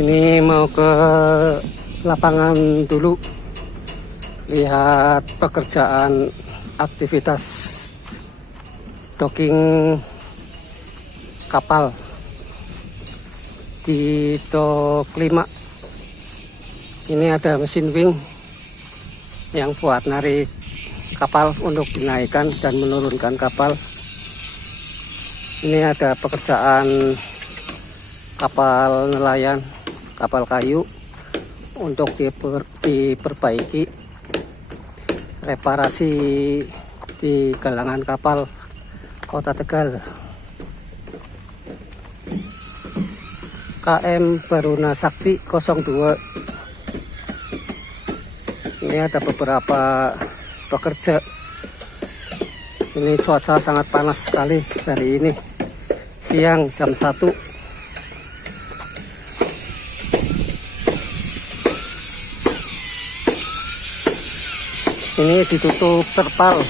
Ini mau ke lapangan dulu, lihat pekerjaan aktivitas docking kapal di Dok 5. Ini ada mesin wing yang buat narik kapal untuk dinaikkan dan menurunkan kapal. Ini ada pekerjaan kapal nelayan, kapal kayu untuk diperbaiki, reparasi di galangan kapal Kota Tegal. KM Baruna Sakti 02. Ini ada beberapa pekerja. Ini cuaca sangat panas sekali hari ini, siang jam 1. Ini ditutup terpal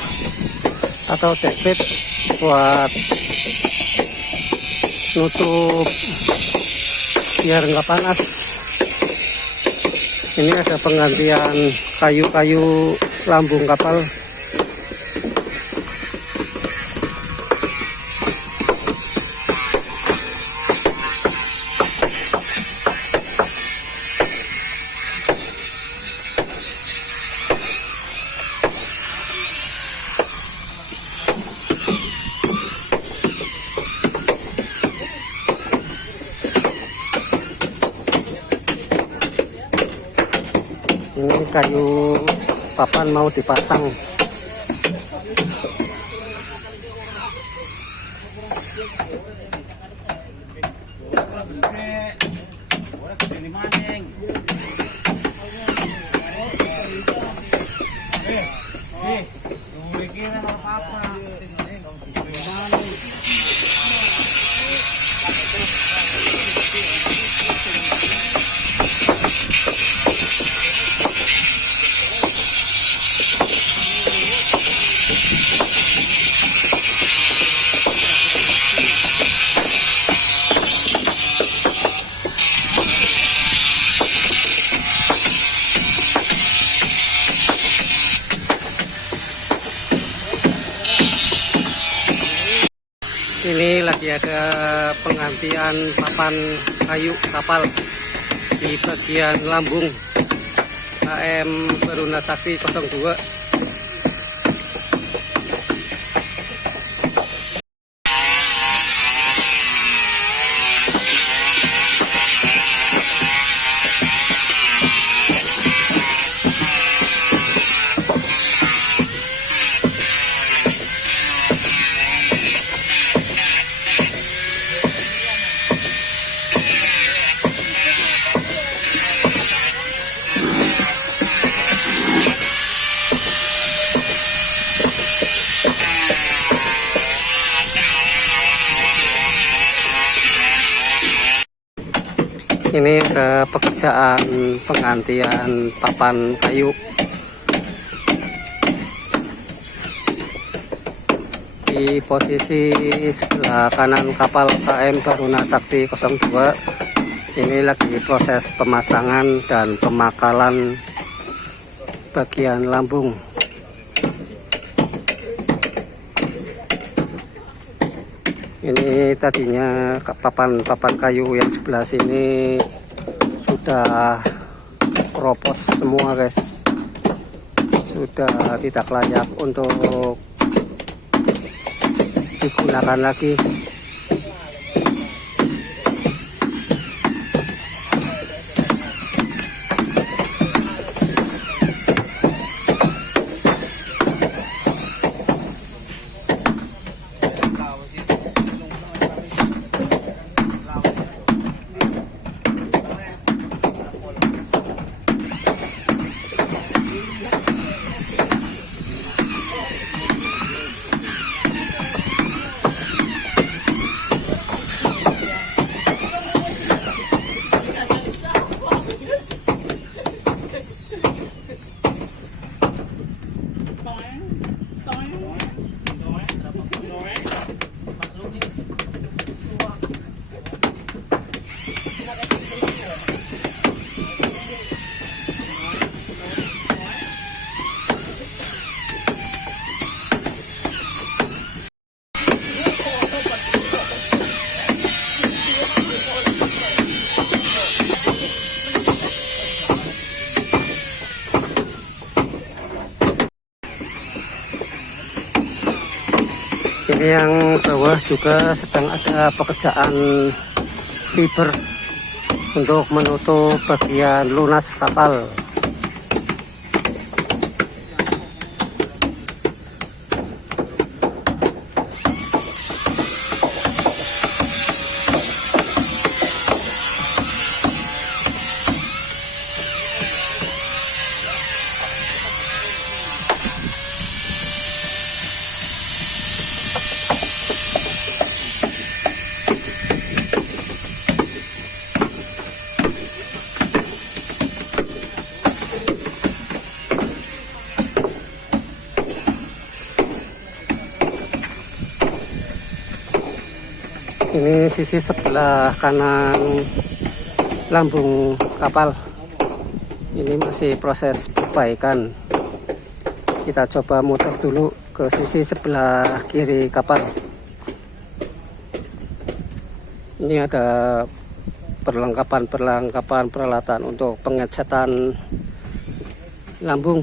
atau dekbit buat nutup biar nggak panas. Ini ada penggantian kayu-kayu lambung kapal. Ini kayu papan mau dipasang. Ini lagi ada penggantian papan kayu kapal di bagian lambung KM Baruna Sakti 02. Ini ada pekerjaan penggantian papan kayu di posisi sebelah kanan kapal KM Baruna Sakti 02. Ini lagi proses pemasangan dan pemakalan bagian lambung. Ini tadinya papan kayu yang sebelah sini sudah keropos semua, guys. Sudah tidak layak untuk digunakan lagi. Ini yang bawah juga sedang ada pekerjaan fiber untuk menutup bagian lunas kapal. Ini sisi sebelah kanan lambung kapal. Ini masih proses perbaikan. Kita coba muter dulu ke sisi sebelah kiri kapal. Ini ada perlengkapan peralatan untuk pengecatan lambung.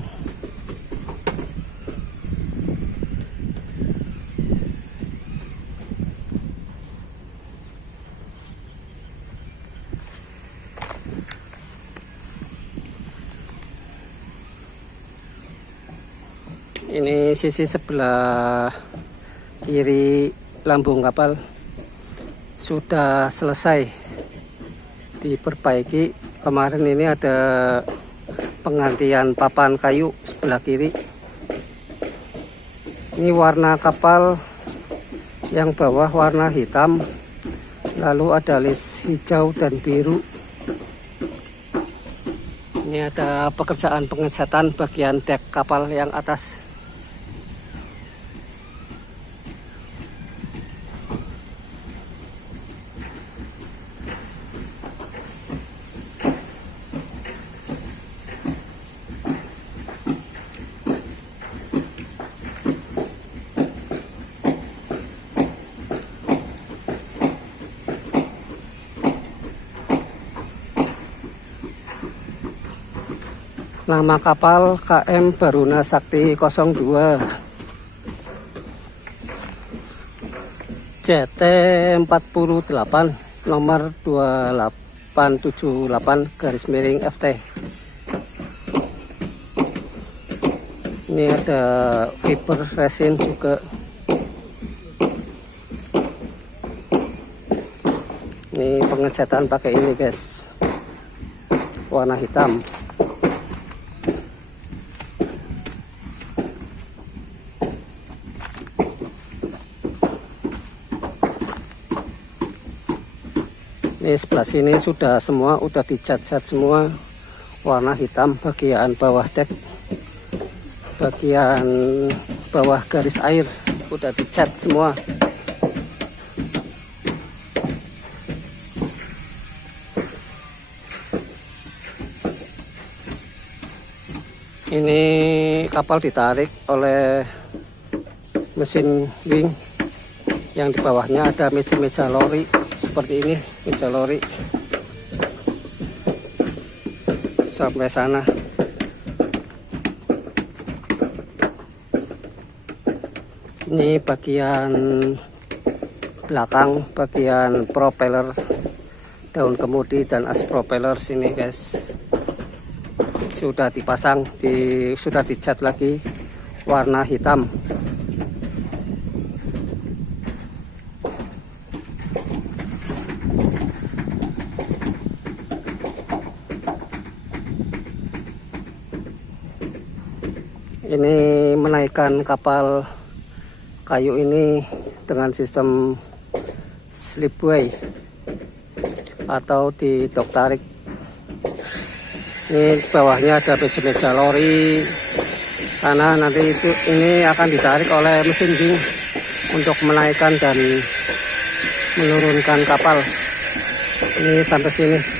Ini sisi sebelah kiri lambung kapal sudah selesai diperbaiki. Kemarin ini ada penggantian papan kayu sebelah kiri. Ini warna kapal yang bawah warna hitam, lalu ada list hijau dan biru. Ini ada pekerjaan pengecatan bagian dek kapal yang atas. Nama kapal KM Baruna Sakti 02 JT 48 nomor 2878/FT. Ini ada fiber resin juga. Ini pengecatan pakai ini guys, warna hitam. Ini sebelah sini sudah semua, udah dicat-cat semua warna hitam. Bagian bawah dek, bagian bawah garis air udah dicat semua. Ini kapal ditarik oleh mesin wing, yang di bawahnya ada meja-meja lori seperti ini, meja lori sampai sana. Ini bagian belakang, bagian propeller, daun kemudi dan as propeller sini guys. Sudah dipasang, sudah dicat lagi warna hitam. Ini menaikkan kapal kayu ini dengan sistem slipway atau di dok tarik. Ini bawahnya ada meja-meja lori, karena nanti ini akan ditarik oleh mesin wing untuk menaikkan dan menurunkan kapal. Ini sampai sini.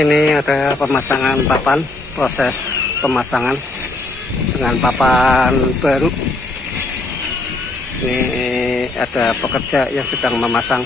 Ini ada pemasangan papan, proses pemasangan dengan papan baru. Ini ada pekerja yang sedang memasang.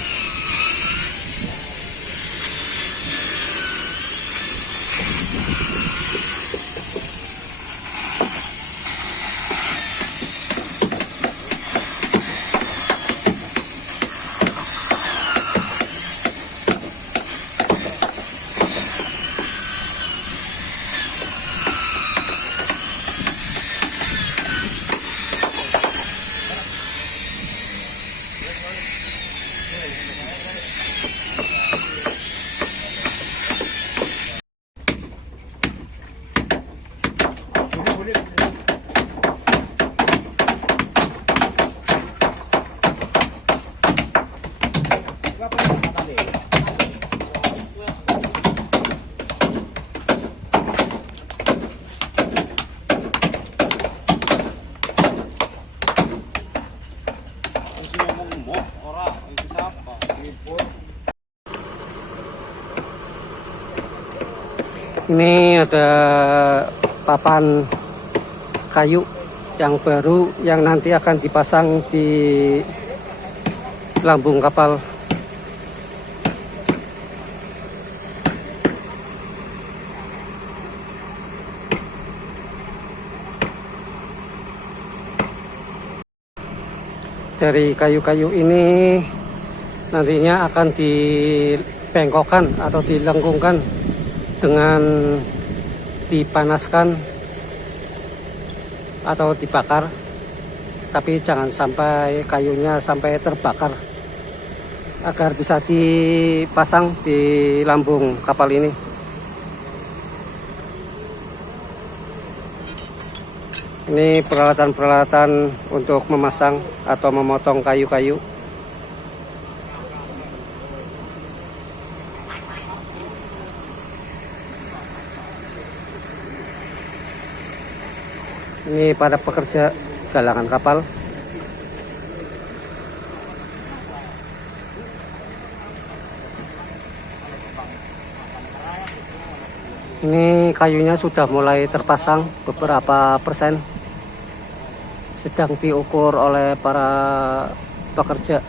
Ini ada papan kayu yang baru yang nanti akan dipasang di lambung kapal. Dari kayu-kayu ini nantinya akan dibengkokkan atau dilengkungkan dengan dipanaskan atau dibakar, tapi jangan sampai kayunya sampai terbakar agar bisa dipasang di lambung kapal ini. Ini peralatan-peralatan untuk memasang atau memotong kayu-kayu. Ini para pekerja galangan kapal. Ini kayunya sudah mulai terpasang beberapa persen. Sedang diukur oleh para pekerja.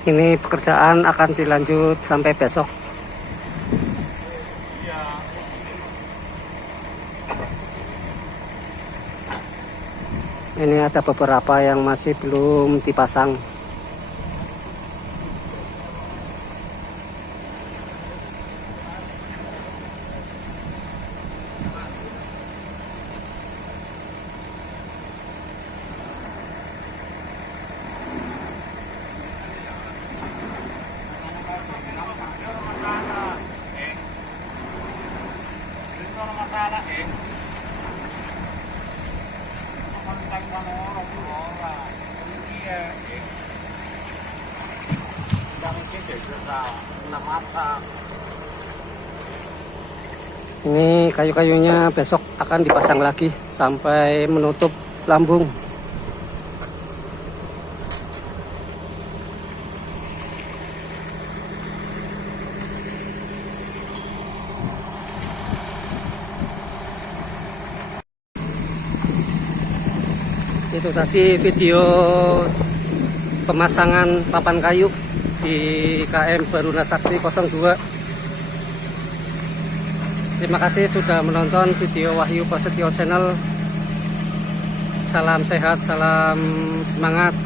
Ini pekerjaan akan dilanjut sampai besok. Ini ada beberapa yang masih belum dipasang. Ini kayu-kayunya besok akan dipasang lagi sampai menutup lambung. Itu tadi video pemasangan papan kayu di KM Baruna Sakti 02. Terima kasih sudah menonton video Wahyu Prasetyo Channel. Salam sehat, salam semangat.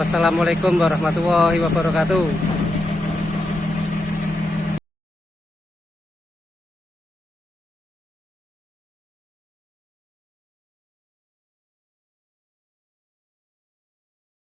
Wassalamualaikum warahmatullahi wabarakatuh.